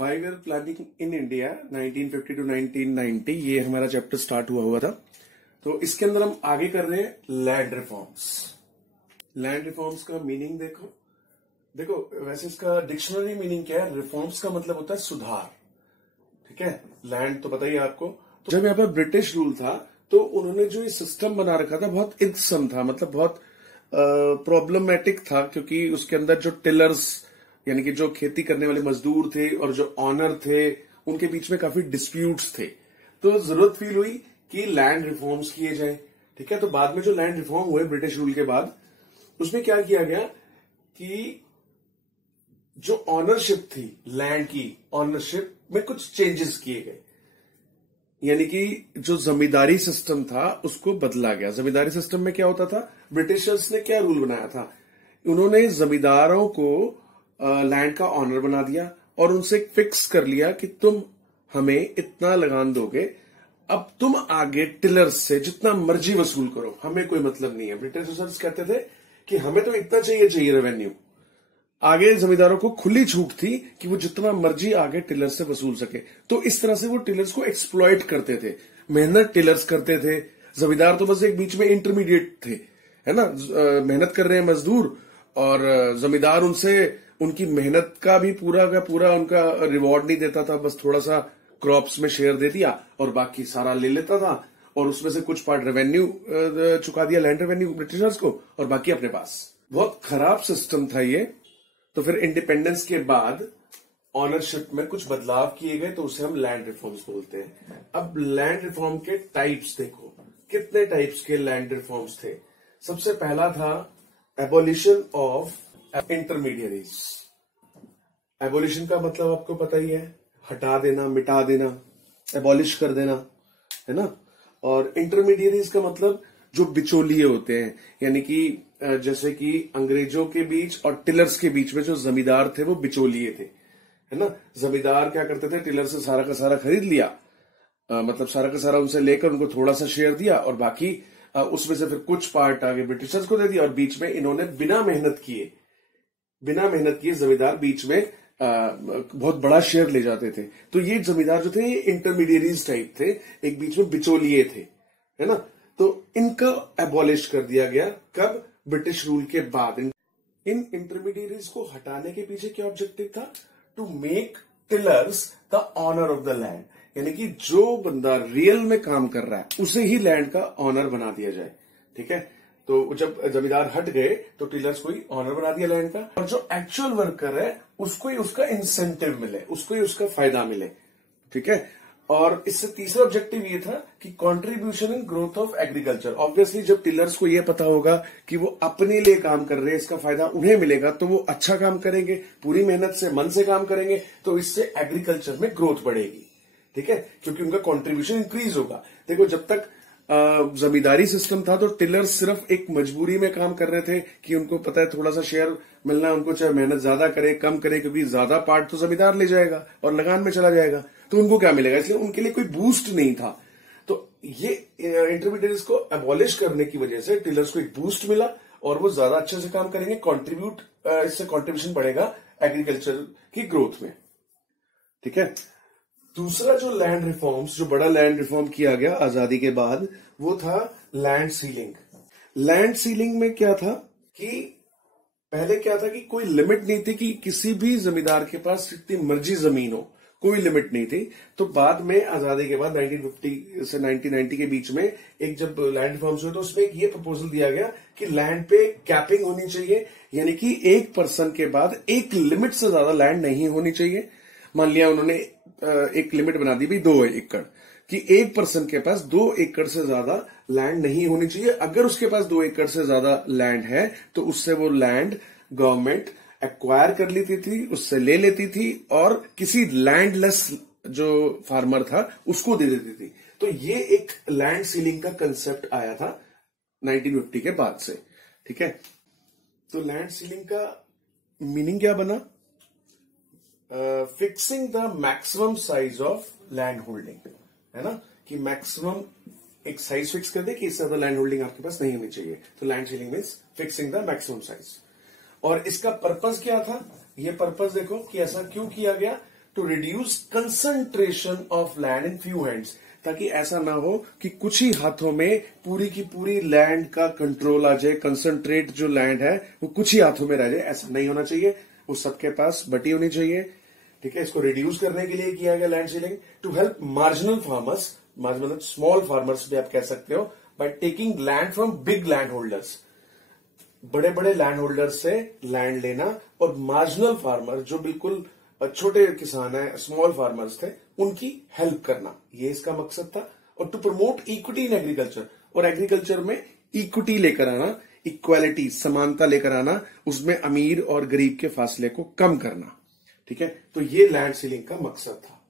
5 year planning in India 1950 to 1990, ये हमारा chapter start हुआ था। तो इसके अंदर हम आगे कर रहे हैं लैंड रिफॉर्म्स। लैंड रिफॉर्म्स का मीनिंग देखो वैसे इसका डिक्शनरी मीनिंग क्या है। रिफॉर्म्स का मतलब होता है सुधार, ठीक है। लैंड तो पता ही है आपको। तो जब यहाँ पर ब्रिटिश रूल था तो उन्होंने जो ये सिस्टम बना रखा था बहुत इल्सम था, मतलब बहुत प्रॉब्लमेटिक था, क्योंकि उसके अंदर जो टिलर्स यानी कि जो खेती करने वाले मजदूर थे और जो ऑनर थे उनके बीच में काफी डिस्प्यूट्स थे। तो जरूरत फील हुई कि लैंड रिफॉर्म्स किए जाए, ठीक है। तो बाद में जो लैंड रिफॉर्म हुए ब्रिटिश रूल के बाद, उसमें क्या किया गया कि जो ऑनरशिप थी, लैंड की ऑनरशिप में कुछ चेंजेस किए गए, यानी कि जो जमींदारी सिस्टम था उसको बदला गया। जमींदारी सिस्टम में क्या होता था, ब्रिटिशर्स ने क्या रूल बनाया था, उन्होंने जमींदारों को लैंड का ऑनर बना दिया और उनसे फिक्स कर लिया कि तुम हमें इतना लगान दोगे, अब तुम आगे टिलर्स से जितना मर्जी वसूल करो, हमें कोई मतलब नहीं है। ब्रिटिशर्स कहते थे कि हमें तो इतना चाहिए रेवेन्यू। आगे जमींदारों को खुली छूट थी कि वो जितना मर्जी आगे टिलर्स से वसूल सके। तो इस तरह से वो टिलर्स को एक्सप्लॉइट करते थे, मेहनत टिलर्स करते थे। जमींदार तो बस एक बीच में इंटरमीडिएट थे, है ना। मेहनत कर रहे हैं मजदूर और जमींदार उनसे उनकी मेहनत का भी पूरा का पूरा उनका रिवॉर्ड नहीं देता था, बस थोड़ा सा क्रॉप्स में शेयर दे दिया और बाकी सारा ले लेता था, और उसमें से कुछ पार्ट रेवेन्यू चुका दिया, लैंड रेवेन्यू ब्रिटिशर्स को, और बाकी अपने पास। बहुत खराब सिस्टम था ये। तो फिर इंडिपेंडेंस के बाद ऑनरशिप में कुछ बदलाव किए गए, तो उसे हम लैंड रिफॉर्म्स बोलते हैं। अब लैंड रिफॉर्म के टाइप्स देखो, कितने टाइप्स के लैंड रिफॉर्म्स थे। सबसे पहला था एबोलिशन ऑफ इंटरमीडियरीज। एबोलिशन का मतलब आपको पता ही है, हटा देना, मिटा देना, एबॉलिश कर देना, है ना। और इंटरमीडियरीज का मतलब जो बिचौलिए होते हैं, यानी कि जैसे कि अंग्रेजों के बीच और टिलर्स के बीच में जो जमींदार थे वो बिचौलिए थे, है ना। जमींदार क्या करते थे, टिलर से सारा का सारा खरीद लिया, मतलब सारा का सारा उनसे लेकर उनको थोड़ा सा शेयर दिया और बाकी उसमें से फिर कुछ पार्ट आगे ब्रिटिशर्स को दे दिया, और बीच में इन्होंने बिना मेहनत किए जमींदार बीच में बहुत बड़ा शेयर ले जाते थे। तो ये जमींदार जो थे ये इंटरमीडियरीज टाइप थे, एक बीच में बिचौलिए थे, है ना। तो इनका एबॉलिश कर दिया गया कब, ब्रिटिश रूल के बाद। इन इंटरमीडियरीज को हटाने के पीछे क्या ऑब्जेक्टिव था, to make tillers the owner of the land, यानी कि जो बंदा रियल में काम कर रहा है उसे ही लैंड का ऑनर बना दिया जाए, ठीक है। तो जब जमींदार हट गए तो टिलर्स को ही ऑनर बना दिया लैंड का, और जो एक्चुअल वर्कर है उसको ही उसका इंसेंटिव मिले, उसको ही उसका फायदा मिले, ठीक है। और इससे तीसरा ऑब्जेक्टिव ये था कि contribution in growth of agriculture. Obviously जब टिलर्स को ये पता होगा कि वो अपने लिए काम कर रहे हैं, इसका फायदा उन्हें मिलेगा, तो वो अच्छा काम करेंगे, पूरी मेहनत से मन से काम करेंगे, तो इससे एग्रीकल्चर में ग्रोथ बढ़ेगी, ठीक है, क्योंकि उनका कंट्रीब्यूशन इंक्रीज होगा। देखो जब तक जमींदारी सिस्टम था तो टिलर्स सिर्फ एक मजबूरी में काम कर रहे थे कि उनको पता है थोड़ा सा शेयर मिलना, उनको चाहे मेहनत ज्यादा करे कम करे, क्योंकि ज्यादा पार्ट तो जमींदार ले जाएगा और लगान में चला जाएगा, तो उनको क्या मिलेगा, इसलिए उनके लिए कोई बूस्ट नहीं था। तो ये इंटरमीडियरीज को एबॉलिश करने की वजह से टिलर्स को एक बूस्ट मिला और वो ज्यादा अच्छे से काम करेंगे, इससे कॉन्ट्रीब्यूशन बढ़ेगा एग्रीकल्चर की ग्रोथ में, ठीक है। दूसरा जो लैंड रिफॉर्म्स, जो बड़ा लैंड रिफॉर्म किया गया आजादी के बाद, वो था लैंड सीलिंग। लैंड सीलिंग में क्या था कि पहले क्या था कि कोई लिमिट नहीं थी कि किसी भी जमींदार के पास जितनी मर्जी जमीन हो, कोई लिमिट नहीं थी। तो बाद में आजादी के बाद 1950 से 1990 के बीच में एक जब लैंड रिफॉर्म्स हुए तो उसमें एक ये प्रपोजल दिया गया कि लैंड पे कैपिंग होनी चाहिए, यानी कि एक पर्सन के बाद एक लिमिट से ज्यादा लैंड नहीं होनी चाहिए। मान लिया उन्होंने एक लिमिट बना दी भी 2 एकड़, कि एक पर्सन के पास 2 एकड़ से ज्यादा लैंड नहीं होनी चाहिए। अगर उसके पास 2 एकड़ से ज्यादा लैंड है तो उससे वो लैंड गवर्नमेंट एक्वायर कर लेती थी, उससे ले लेती थी और किसी लैंडलेस जो फार्मर था उसको दे देती थी। तो ये एक लैंड सीलिंग का कंसेप्ट आया था 1950 के बाद से, ठीक है। तो लैंड सीलिंग का मीनिंग क्या बना, fixing the maximum size of land holding, है ना, कि मैक्सिमम एक साइज फिक्स कर दे कि इससे ज्यादा लैंड होल्डिंग आपके पास नहीं होनी चाहिए। तो land ceiling means fixing the maximum size. और इसका पर्पस क्या था, ये पर्पस देखो कि ऐसा क्यों किया गया, to reduce concentration of land in few hands, ताकि ऐसा ना हो कि कुछ ही हाथों में पूरी की पूरी लैंड का कंट्रोल आ जाए, कंसंट्रेट जो लैंड है वो कुछ ही हाथों में रह जाए। ऐसा नहीं होना चाहिए, वो सबके पास बटी होनी चाहिए। ठीक है, इसको रिड्यूस करने के लिए किया गया land ceiling to help marginal farmers, मतलब स्मॉल फार्मर्स भी आप कह सकते हो, by taking land from big land holders, बड़े बड़े लैंड होल्डर्स से लैंड लेना, और मार्जिनल फार्मर जो बिल्कुल छोटे किसान है, स्मॉल फार्मर्स थे, उनकी हेल्प करना, ये इसका मकसद था। और to promote equity in agriculture, और एग्रीकल्चर में इक्विटी लेकर आना, इक्वालिटी, समानता लेकर आना, उसमें अमीर और गरीब के फासले को कम करना। ठीक है, तो ये लैंड सीलिंग का मकसद था।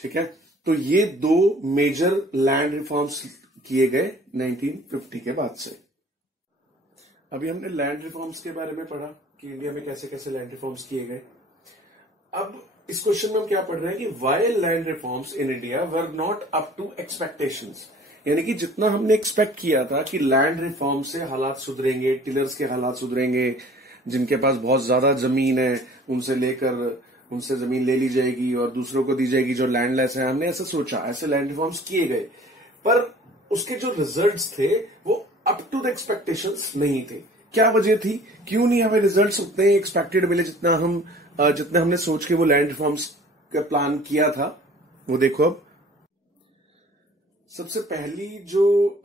ठीक है, तो ये दो मेजर लैंड रिफॉर्म्स किए गए 1950 के बाद से। अभी हमने लैंड रिफॉर्म्स के बारे में पढ़ा कि इंडिया में कैसे कैसे लैंड रिफॉर्म्स किए गए। अब इस क्वेश्चन में हम क्या पढ़ रहे हैं कि why land reforms in India were not up to expectations, यानी कि जितना हमने एक्सपेक्ट किया था कि लैंड रिफॉर्म से हालात सुधरेंगे, टिलर्स के हालात सुधरेंगे, जिनके पास बहुत ज्यादा जमीन है उनसे जमीन ले ली जाएगी और दूसरों को दी जाएगी जो लैंडलेस है, हमने ऐसा सोचा, ऐसे लैंड रिफॉर्म्स किए गए, पर उसके जो रिजल्ट्स थे वो अप टू द एक्सपेक्टेशंस नहीं थे। क्या वजह थी, क्यों नहीं हमें रिजल्ट्स उतने एक्सपेक्टेड मिले जितना हमने सोच के वो लैंड रिफॉर्म्स का प्लान किया था? वो देखो, अब सबसे पहली जो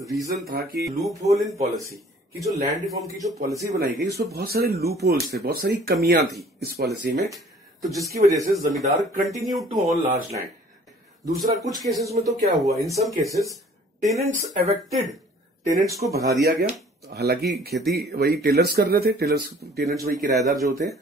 रीजन था कि लूप होल इन पॉलिसी, कि जो लैंड रिफॉर्म की जो पॉलिसी बनाई गई उसमें बहुत सारे लूप होल्स थे, बहुत सारी कमियां थी इस पॉलिसी में, तो जिसकी वजह से zamindar continue to own large land. दूसरा, कुछ केसेस में तो क्या हुआ, in some cases tenants evicted, tenants को भगा दिया गया, हालांकि खेती वही टेलर्स कर रहे थे, टेनेंट्स वही किराएदार जो होते हैं,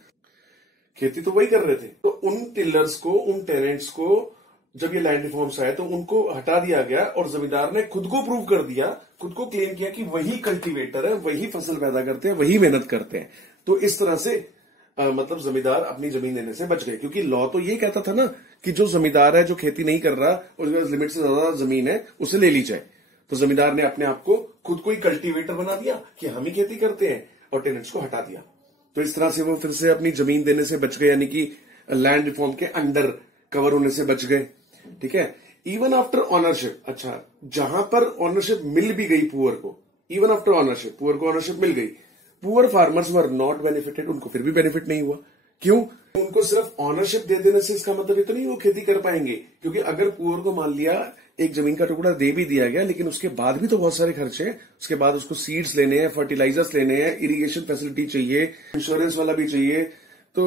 खेती तो वही कर रहे थे, तो उन टेलर्स को, उन टेनेंट्स को जब ये लैंड रिफॉर्म्स आए तो उनको हटा दिया गया, और जमींदार ने खुद को प्रूव कर दिया, खुद को क्लेम किया कि वही कल्टीवेटर है, वही फसल पैदा करते हैं, वही मेहनत करते हैं। तो इस तरह से मतलब जमींदार अपनी जमीन देने से बच गए, क्योंकि लॉ तो ये कहता था ना कि जो जमींदार है, जो खेती नहीं कर रहा, उसके पास लिमिट से ज्यादा जमीन है, उसे ले ली जाए। तो जमींदार ने अपने आप को खुद को ही कल्टीवेटर बना दिया कि हम ही खेती करते हैं, और टेनेंट्स को हटा दिया। तो इस तरह से वो फिर से अपनी जमीन देने से बच गए, यानी कि लैंड रिफॉर्म के अंडर कवर होने से बच गए। ठीक है, इवन आफ्टर ऑनरशिप, अच्छा, जहां पर ऑनरशिप मिल भी गई पुअर को, इवन आफ्टर ऑनरशिप पुअर को ऑनरशिप मिल गई, poor farmers were not benefited, उनको फिर भी बेनिफिट नहीं हुआ। क्यों? उनको सिर्फ ऑनरशिप दे देने से इसका मतलब ये तो नहीं वो खेती कर पाएंगे, क्योंकि अगर पुअर को मान लिया एक जमीन का टुकड़ा दे भी दिया गया, लेकिन उसके बाद भी तो बहुत सारे खर्चे हैं, उसके बाद उसको सीड्स लेने हैं, फर्टिलाइजर्स लेने हैं, इरिगेशन फैसिलिटी चाहिए, इंश्योरेंस वाला भी चाहिए, तो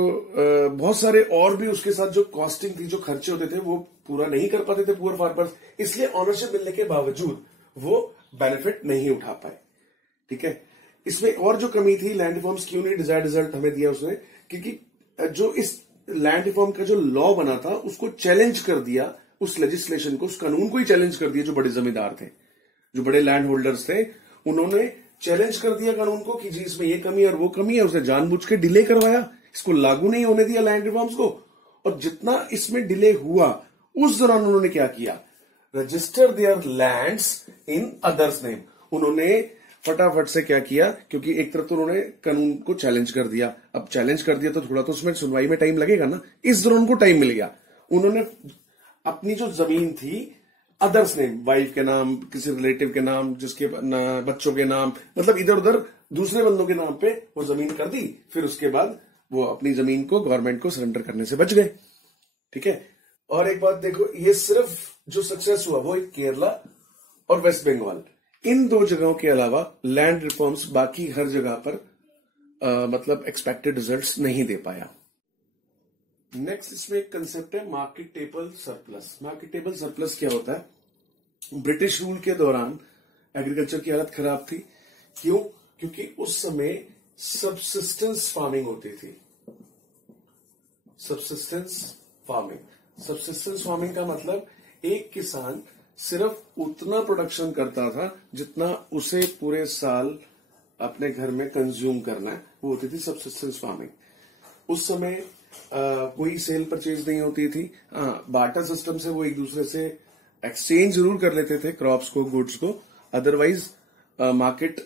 बहुत सारे और भी उसके साथ जो कॉस्टिंग थी, जो खर्चे होते थे, वो पूरा नहीं कर पाते थे पुअर फार्मर्स, इसलिए ऑनरशिप मिलने के बावजूद वो बेनिफिट नहीं उठा पाए। ठीक है, इसमें और जो कमी थी, लैंड रिफॉर्म्स क्यों नहीं डिजायर्ड रिजल्ट हमें दिया उसने, क्योंकि जो इस लैंड रिफॉर्म का जो लॉ बना था उसको चैलेंज कर दिया, उस लेजिस्लेशन को, उस कानून को ही चैलेंज कर दिया। जो बड़े जमींदार थे, जो बड़े लैंड होल्डर्स थे, उन्होंने चैलेंज कर दिया कानून को कि जी इसमें ये कमी और वो कमी है, उसने जानबूझ के डिले करवाया, इसको लागू नहीं होने दिया लैंड रिफॉर्म्स को। और जितना इसमें डिले हुआ, उस दौरान उन्होंने क्या किया, register there lands in others name. उन्होंने फटाफट से क्या किया, क्योंकि एक तरफ तो उन्होंने कानून को चैलेंज कर दिया, अब चैलेंज कर दिया तो थोड़ा तो उसमें सुनवाई में टाइम लगेगा ना, इस दौरान उनको टाइम मिल गया। उन्होंने अपनी जो जमीन थी अदर्स नेम, वाइफ के नाम, किसी रिलेटिव के नाम, जिसके बच्चों के नाम, मतलब इधर उधर दूसरे बंदों के नाम पे वो जमीन कर दी, फिर उसके बाद वो अपनी जमीन को गवर्नमेंट को सरेंडर करने से बच गए। ठीक है, और एक बात देखो, ये सिर्फ जो सक्सेस हुआ वो केरला और वेस्ट बंगाल, इन दो जगहों के अलावा लैंड रिफॉर्म्स बाकी हर जगह पर मतलब एक्सपेक्टेड रिजल्ट्स नहीं दे पाया। नेक्स्ट इसमें एक कंसेप्ट है मार्केटेबल सरप्लस। मार्केटेबल सरप्लस क्या होता है? ब्रिटिश रूल के दौरान एग्रीकल्चर की हालत खराब थी। क्यों? क्योंकि उस समय सबसिस्टेंस फार्मिंग होती थी। सबसिस्टेंस फार्मिंग का मतलब एक किसान सिर्फ उतना प्रोडक्शन करता था जितना उसे पूरे साल अपने घर में कंज्यूम करना है, वो होती थी सबसिस्टेंस फार्मिंग। उस समय कोई सेल परचेज नहीं होती थी। बार्टर सिस्टम से वो एक दूसरे से एक्सचेंज जरूर कर लेते थे क्रॉप्स को, गुड्स को, अदरवाइज मार्केट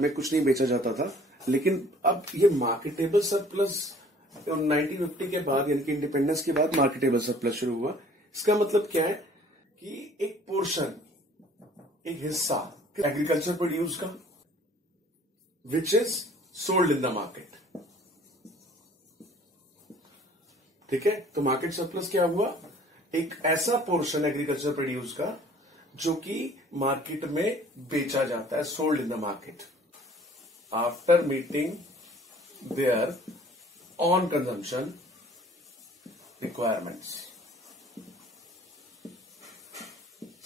में कुछ नहीं बेचा जाता था। लेकिन अब ये मार्केटेबल सरप्लस तो 1950 के बाद यानी कि इंडिपेंडेंस के बाद मार्केटेबल सरप्लस शुरू हुआ। इसका मतलब क्या है कि एक पोर्शन, एक हिस्सा एग्रीकल्चर प्रोड्यूस का which is sold in the market. ठीक है, तो मार्केट सरप्लस क्या हुआ, एक ऐसा पोर्शन एग्रीकल्चर प्रोड्यूस का जो कि मार्केट में बेचा जाता है, sold in the market after meeting their own consumption requirements.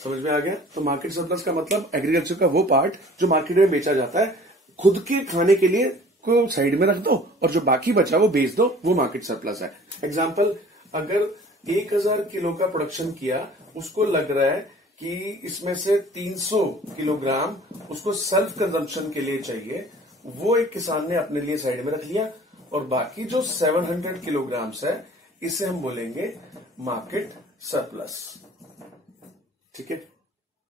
समझ में आ गया? तो मार्केट सरप्लस का मतलब एग्रीकल्चर का वो पार्ट जो मार्केट में बेचा जाता है, खुद के खाने के लिए को साइड में रख दो और जो बाकी बचा वो बेच दो, वो मार्केट सरप्लस है। एग्जांपल, अगर 1000 किलो का प्रोडक्शन किया, उसको लग रहा है कि इसमें से 300 किलोग्राम उसको सेल्फ कंजम्पशन के लिए चाहिए, वो एक किसान ने अपने लिए साइड में रख लिया, और बाकी जो 700 किलोग्राम्स है इसे हम बोलेंगे मार्केट सरप्लस। ठीक है,